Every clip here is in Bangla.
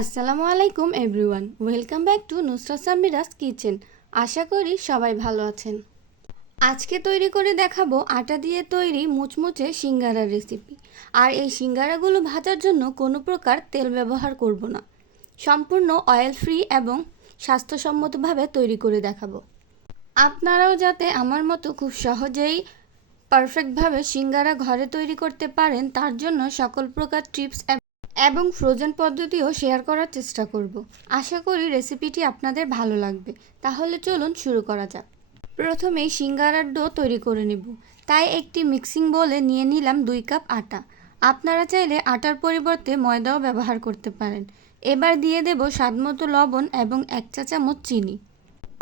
আসসালামু আলাইকুম everyone, welcome back to Nusrat Samira's kitchen. আশা করি সবাই ভালো আছেন। আজকে তৈরি করে দেখাবো আটা দিয়ে তৈরি মুচমুচে সিঙ্গারার রেসিপি। আর এই সিঙ্গারাগুলো ভাজার জন্য কোনো প্রকার তেল ব্যবহার করব না, সম্পূর্ণ অয়েল ফ্রি এবং স্বাস্থ্যসম্মতভাবে তৈরি করে দেখাবো। আপনারাও যাতে আমার মতো খুব সহজেই পারফেক্টভাবে সিঙ্গারা ঘরে তৈরি করতে পারেন, তার জন্য সকল প্রকার টিপস এবং ফ্রোজেন পদ্ধতিও শেয়ার করার চেষ্টা করব। আশা করি রেসিপিটি আপনাদের ভালো লাগবে। তাহলে চলুন শুরু করা যাক। প্রথমেই সিঙ্গারার ডো তৈরি করে নেব। তাই একটি মিক্সিং বোলে নিয়ে নিলাম 2 কাপ আটা। আপনারা চাইলে আটার পরিবর্তে ময়দাও ব্যবহার করতে পারেন। এবার দিয়ে দেব স্বাদমতো লবণ এবং 1 চা চামচ চিনি।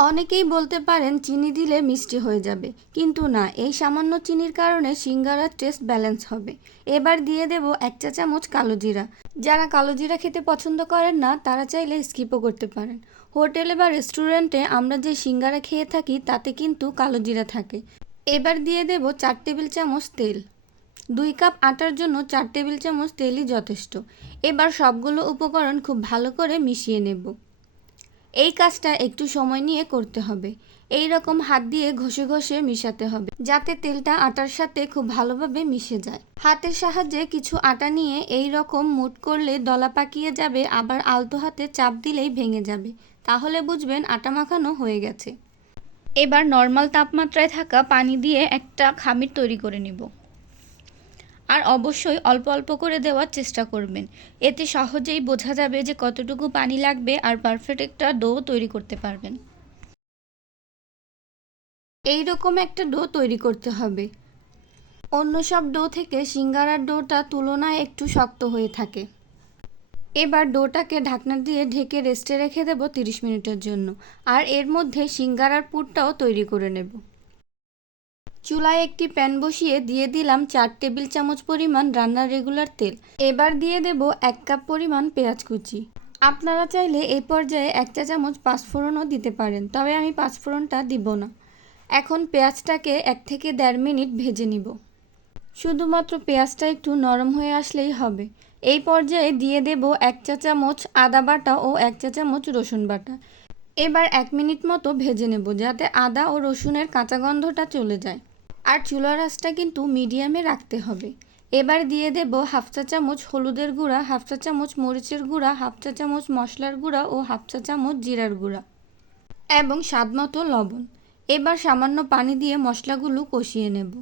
অনেকেই বলতে পারেন চিনি দিলে মিষ্টি হয়ে যাবে, কিন্তু না, এই সামান্য চিনির কারণে সিঙ্গারার টেস্ট ব্যালেন্স হবে। এবার দিয়ে দেব 1 চা চামচ কালো জিরা। যারা কালো জিরা খেতে পছন্দ করেন না তারা চাইলে স্কিপও করতে পারেন। হোটেলে বা রেস্টুরেন্টে আমরা যে সিঙ্গারা খেয়ে থাকি তাতে কিন্তু কালো জিরা থাকে। এবার দিয়ে দেব 4 টেবিল চামচ তেল। 2 কাপ আটার জন্য 4 টেবিল চামচ তেলই যথেষ্ট। এবার সবগুলো উপকরণ খুব ভালো করে মিশিয়ে নেব। এই কাজটা একটু সময় নিয়ে করতে হবে। এই রকম হাত দিয়ে ঘষে ঘষে মিশাতে হবে, যাতে তেলটা আটার সাথে খুব ভালোভাবে মিশে যায়। হাতের সাহায্যে কিছু আটা নিয়ে এই রকম মুট করলে দলা পাকিয়ে যাবে, আবার আলতো হাতে চাপ দিলেই ভেঙে যাবে। তাহলে বুঝবেন আটা মাখানো হয়ে গেছে। এবার নর্মাল তাপমাত্রায় থাকা পানি দিয়ে একটা খামির তৈরি করে নেব। আর অবশ্যই অল্প অল্প করে দেওয়ার চেষ্টা করবেন। এতে সহজেই বোঝা যাবে যে কতটুকু পানি লাগবে আর পারফেক্ট একটা ডো তৈরি করতে পারবেন। এই রকম একটা ডো তৈরি করতে হবে। অন্য সব ডো থেকে সিঙ্গারার ডোটা তুলনায় একটু শক্ত হয়ে থাকে। এবার ডোটাকে ঢাকনা দিয়ে ঢেকে রেস্টে রেখে দেব 30 মিনিটের জন্য। আর এর মধ্যে সিঙ্গারার পুরটাও তৈরি করে নেব। চুলায় একটি প্যান বসিয়ে দিয়ে দিলাম 4 টেবিল চামচ পরিমাণ রান্নার রেগুলার তেল। এবার দিয়ে দেব 1 কাপ পরিমাণ পেঁয়াজ কুচি। আপনারা চাইলে এই পর্যায়ে 1 চা চামচ পাঁচফোড়নও দিতে পারেন, তবে আমি পাঁচফোড়নটা দিব না। এখন পেঁয়াজটাকে 1 থেকে 1.5 মিনিট ভেজে নিব। শুধুমাত্র পেঁয়াজটা একটু নরম হয়ে আসলেই হবে। এই পর্যায়ে দিয়ে দেব 1 চা চামচ আদা বাটা ও 1 চা চামচ রসুন বাটা। এবার 1 মিনিট মতো ভেজে নেব, যাতে আদা ও রসুনের কাঁচা গন্ধটা চলে যায়। আর চুলার আঁচটা কিন্তু মিডিয়ামে রাখতে হবে। এবার দিয়ে দেব 1/2 চা চামচ হলুদের গুঁড়া, 1/2 চা চামচ মরিচের গুঁড়া, 1/2 চা চামচ মশলার গুঁড়া ও 1/2 চা চামচ জিরার গুঁড়া এবং স্বাদমতো লবণ। এবার সামান্য পানি দিয়ে মশলাগুলো কষিয়ে নেব।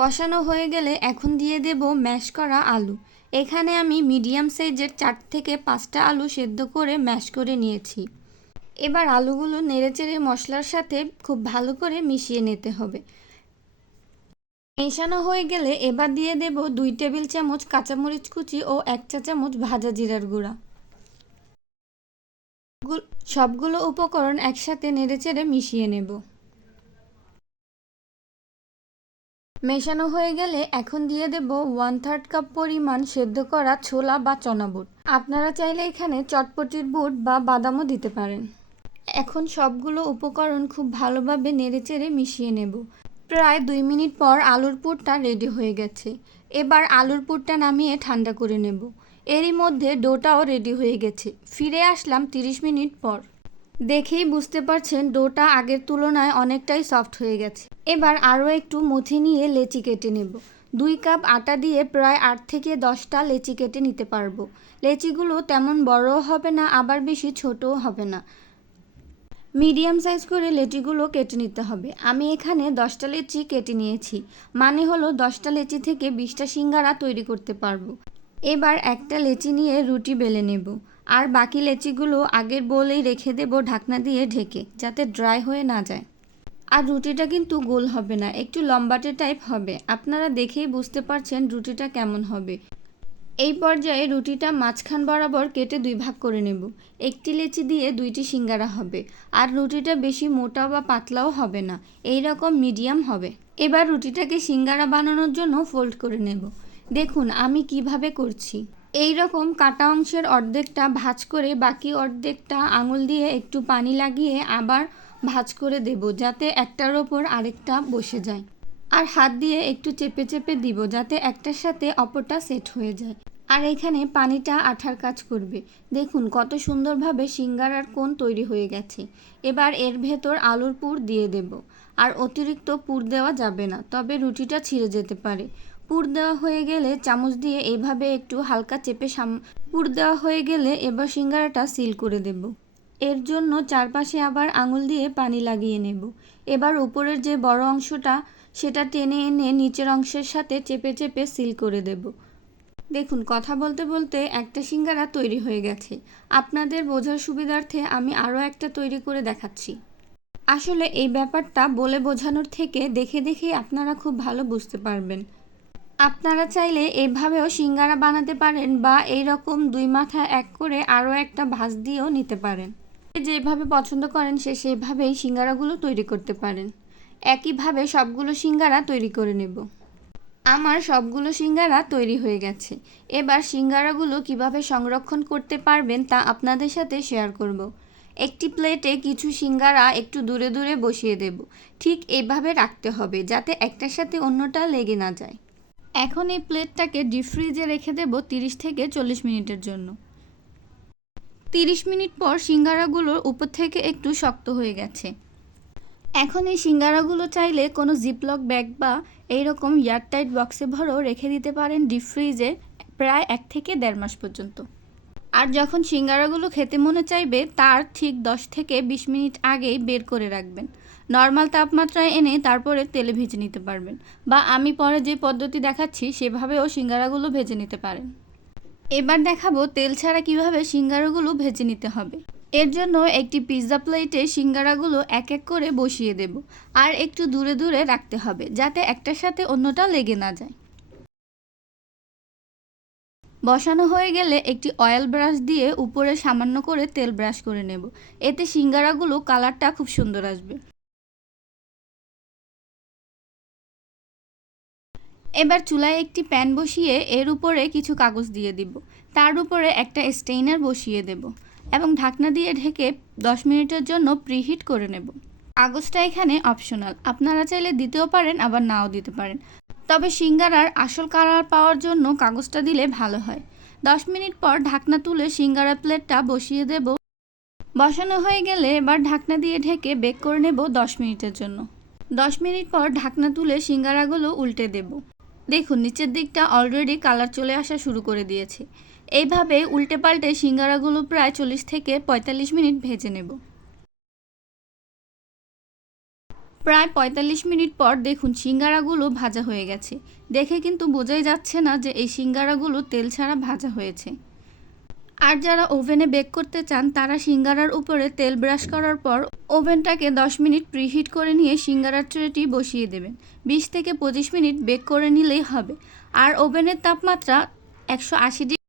কষানো হয়ে গেলে এখন দিয়ে দেব ম্যাশ করা আলু। এখানে আমি মিডিয়াম সাইজের 4 থেকে 5টা আলু সেদ্ধ করে ম্যাশ করে নিয়েছি। এবার আলুগুলো নেড়েচেড়ে মশলার সাথে খুব ভালো করে মিশিয়ে নিতে হবে। মেশানো হয়ে গেলে এবার দিয়ে দেব 2 টেবিল চামচ কাঁচামরিচ কুচি ও 1 চা চামচ ভাজা জিরার গুঁড়া। সবগুলো উপকরণ একসাথে নেড়েচেড়ে মিশিয়ে নেব। মেশানো হয়ে গেলে এখন দিয়ে দেব 1/3 কাপ পরিমাণ সেদ্ধ করা ছোলা বা চনা বুট। আপনারা চাইলে এখানে চটপটির বুট বা বাদামও দিতে পারেন। এখন সবগুলো উপকরণ খুব ভালোভাবে নেড়েচেড়ে মিশিয়ে নেব। প্রায় 2 মিনিট পর আলুর পুরটা রেডি হয়ে গেছে। এবার আলুর পুরটা নামিয়ে ঠান্ডা করে নেব। এরই মধ্যে ডোটাও রেডি হয়ে গেছে। ফিরে আসলাম 30 মিনিট পর। দেখেই বুঝতে পারছেন ডোটা আগের তুলনায় অনেকটাই সফট হয়ে গেছে। এবার আরও একটু মথে নিয়ে লেচি কেটে নেব। 2 কাপ আটা দিয়ে প্রায় 8 থেকে 10টা লেচি কেটে নিতে পারবো। লেচিগুলো তেমন বড়ও হবে না, আবার বেশি ছোটও হবে না। মিডিয়াম সাইজ করে লেচিগুলো কেটে নিতে হবে। আমি এখানে 10টা লেচি কেটে নিয়েছি, মানে হলো 10টা লেচি থেকে 20টা সিঙ্গারা তৈরি করতে পারবো। এবার একটা লেচি নিয়ে রুটি বেলে নেব। আর বাকি লেচিগুলো আগের বোলেই রেখে দেব ঢাকনা দিয়ে ঢেকে, যাতে ড্রাই হয়ে না যায়। আর রুটিটা কিন্তু গোল হবে না, একটু লম্বাটে টাইপ হবে। আপনারা দেখেই বুঝতে পারছেন রুটিটা কেমন হবে। এই পর্যায়ে রুটিটা মাঝখান বরাবর কেটে 2 ভাগ করে নেব। একটি লেচি দিয়ে 2টি সিঙ্গারা হবে। আর রুটিটা বেশি মোটা বা পাতলাও হবে না, এই রকম মিডিয়াম হবে। এবার রুটিটাকে সিঙ্গারা বানানোর জন্য ফোল্ড করে নেব। দেখুন আমি কিভাবে করছি। এই রকম কাটা অংশের অর্ধেকটা ভাঁজ করে বাকি অর্ধেকটা আঙুল দিয়ে একটু পানি লাগিয়ে আবার ভাঁজ করে দেব, যাতে একটার ওপর আরেকটা বসে যায়। আর হাত দিয়ে একটু চেপে চেপে দিব, যাতে একটার সাথে অপরটা সেট হয়ে যায়। আর এখানে পানিটা আঠার কাজ করবে। দেখুন কত সুন্দরভাবে সিঙ্গারার কোণ তৈরি হয়ে গেছে। এবার এর ভেতর আলুর পুর দিয়ে দেব। আর অতিরিক্ত পুর দেওয়া যাবে না, তবে রুটিটা ছিঁড়ে যেতে পারে। পুর দেওয়া হয়ে গেলে চামচ দিয়ে এইভাবে একটু হালকা চেপে পুর দেওয়া হয়ে গেলে এবার সিঙ্গারাটা সিল করে দেব। এর জন্য চারপাশে আবার আঙুল দিয়ে পানি লাগিয়ে নেব। এবার উপরের যে বড় অংশটা সেটা টেনে এনে নিচের অংশের সাথে চেপে চেপে সিল করে দেব। দেখুন কথা বলতে বলতে একটা সিঙ্গারা তৈরি হয়ে গেছে। আপনাদের বোঝার সুবিধার্থে আমি আরও একটা তৈরি করে দেখাচ্ছি। আসলে এই ব্যাপারটা বলে বোঝানোর থেকে দেখে দেখেই আপনারা খুব ভালো বুঝতে পারবেন। আপনারা চাইলে এভাবেও সিঙ্গারা বানাতে পারেন বা এই রকম দুই মাথা এক করে আরও একটা ভাঁজ দিয়েও নিতে পারেন। যেভাবে পছন্দ করেন সেভাবেই সিঙ্গারাগুলো তৈরি করতে পারেন। একইভাবে সবগুলো সিঙ্গারা তৈরি করে নেব। আমার সবগুলো সিঙ্গারা তৈরি হয়ে গেছে। এবার সিঙ্গারাগুলো কিভাবে সংরক্ষণ করতে পারবেন তা আপনাদের সাথে শেয়ার করব। একটি প্লেটে কিছু সিঙ্গারা একটু দূরে দূরে বসিয়ে দেব। ঠিক এভাবে রাখতে হবে যাতে একটার সাথে অন্যটা লেগে না যায়। এখন এই প্লেটটাকে ডিপ ফ্রিজে রেখে দেব 30 থেকে 40 মিনিটের জন্য। 30 মিনিট পর সিঙ্গারাগুলোর উপর থেকে একটু শক্ত হয়ে গেছে। এখন এই সিঙ্গারাগুলো চাইলে কোনো জিপলক ব্যাগ বা এইরকম এয়ারটাইট বক্সে ভরেও রেখে দিতে পারেন ডিপ ফ্রিজে প্রায় 1 থেকে 1.5 মাস পর্যন্ত। আর যখন সিঙ্গারাগুলো খেতে মনে চাইবে তার ঠিক 10 থেকে 20 মিনিট আগেই বের করে রাখবেন। নর্মাল তাপমাত্রায় এনে তারপরে তেলে ভেজে নিতে পারবেন, বা আমি পরে যে পদ্ধতি দেখাচ্ছি সেভাবেও সিঙ্গারাগুলো ভেজে নিতে পারেন। এবার দেখাবো তেল ছাড়া কিভাবে সিঙ্গারাগুলো ভেজে নিতে হবে। এর জন্য একটি পিৎজা প্লেটে সিঙ্গারাগুলো এক এক করে বসিয়ে দেব। আর একটু দূরে দূরে রাখতে হবে যাতে একটার সাথে অন্যটা লেগে না যায়। বসানো হয়ে গেলে একটি অয়েল ব্রাশ দিয়ে উপরে সামান্য করে তেল ব্রাশ করে নেব। এতে সিঙ্গারাগুলো কালারটা খুব সুন্দর আসবে। এবার চুলায় একটি প্যান বসিয়ে এর উপরে কিছু কাগজ দিয়ে দিব। তার উপরে একটা স্টেইনার বসিয়ে দেব এবং ঢাকনা দিয়ে ঢেকে 10 মিনিটের জন্য প্রিহিট করে নেব। কাগজটা এখানে অপশনাল, আপনারা চাইলে দিতেও পারেন আবার নাও দিতে পারেন, তবে সিঙ্গারার আসল কালার পাওয়ার জন্য কাগজটা দিলে ভালো হয়। 10 মিনিট পর ঢাকনা তুলে সিঙ্গারা প্লেটটা বসিয়ে দেব। বসানো হয়ে গেলে এবার ঢাকনা দিয়ে ঢেকে বেক করে নেব 10 মিনিটের জন্য। 10 মিনিট পর ঢাকনা তুলে সিঙ্গারাগুলো উল্টে দেব। দেখুন নিচের দিকটা অলরেডি কালার চলে আসা শুরু করে দিয়েছে। এইভাবে উল্টে পাল্টে সিঙ্গারাগুলো প্রায় 40 থেকে 45 মিনিট ভেজে নেব। প্রায় 45 মিনিট পর দেখুন সিঙ্গারাগুলো ভাজা হয়ে গেছে। দেখে কিন্তু বোঝাই যাচ্ছে না যে এই সিঙ্গারাগুলো তেল ছাড়া ভাজা হয়েছে। আর যারা ওভেনে বেক করতে চান তারা সিঙ্গারার উপরে তেল ব্রাশ করার পর ওভেনটাকে 10 মিনিট প্রিহিট করে নিয়ে সিঙ্গারার ট্রেটি বসিয়ে দেবেন। 20 থেকে 25 মিনিট বেক করে নিলেই হবে। আর ওভেনের তাপমাত্রা 180 ডিগ্রি।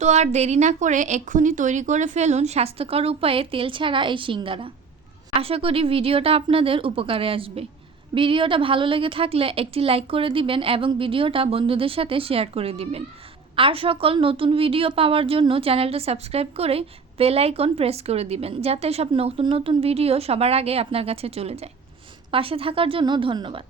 তো আর দেরি না করে এক্ষুনি তৈরি করে ফেলুন স্বাস্থ্যকর উপায়ে তেল ছাড়া এই সিঙ্গারা। আশা করি ভিডিওটা আপনাদের উপকারে আসবে। ভিডিওটা ভালো লেগে থাকলে একটি লাইক করে দিবেন এবং ভিডিওটা বন্ধুদের সাথে শেয়ার করে দিবেন। আর সকল নতুন ভিডিও পাওয়ার জন্য চ্যানেলটা সাবস্ক্রাইব করে বেল আইকন প্রেস করে দিবেন যাতে সব নতুন নতুন ভিডিও সবার আগে আপনার কাছে চলে যায়। পাশে থাকার জন্য ধন্যবাদ।